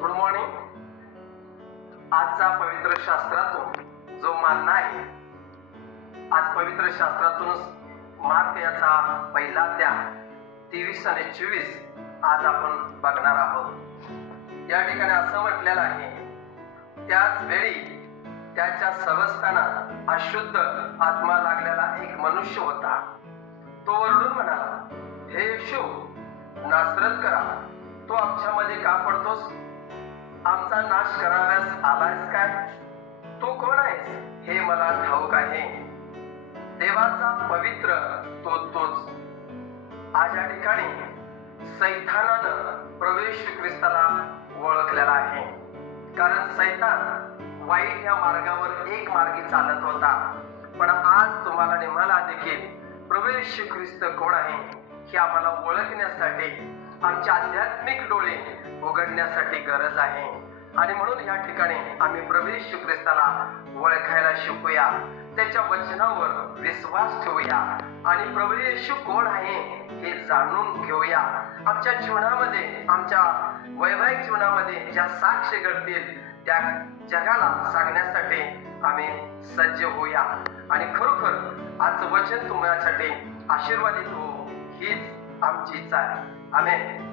Good morning. आजचा पवित्र शास्त्रातून जो मानना आहे, आज पवित्र शास्त्रातून मार्क याचा पहिला अध्याय 23 आणि 24 आज आपण बघणार आहोत. या ठिकाणी असं म्हटलेलं आहे, त्याच वेळी त्याच्या संस्थानात अशुद्ध आत्मा लागलेला एक मनुष्य होता. तो ओरडून म्हणाला, हे येशू, नासरत करा, तो आमच्यामध्ये का पडतोस? आमचा नाश कराव्यास आलायस काय? तू कोण आहेस हे मला ठाऊक आहे. देवाचा पवित्र तोच. आज या ठिकाणी सैतानानं प्रवेश ख्रिस्ताला ओळखलेला आहे, कारण सैतान वाईट या मार्गावर एक मार्गी चालत होता. पण आज तुम्हाला आणि मला देखील प्रवेश ख्रिस्त कोण आहे हे आम्हाला ओळखण्यासाठी आमचे आध्यात्मिक डोळे उघडण्यासाठी गरज आहे. आणि म्हणून या ठिकाणी आम्ही प्रवेश ख्रिस्ताला ओळखायला शिकूया, त्याच्या वचनावर विश्वास ठेवूया आणि प्रभू येशू कोण आहे हे जाणून घेऊया. आमच्या जीवनामध्ये, आमच्या वैवाहिक जीवनामध्ये ज्या साक्ष घडतील त्या जगाला सांगण्यासाठी आम्ही सज्ज होऊया. आणि खरोखर आजचं वचन तुम्हासाठी आशीर्वादित हो हीच आमची इच्छा आहे. आमेन.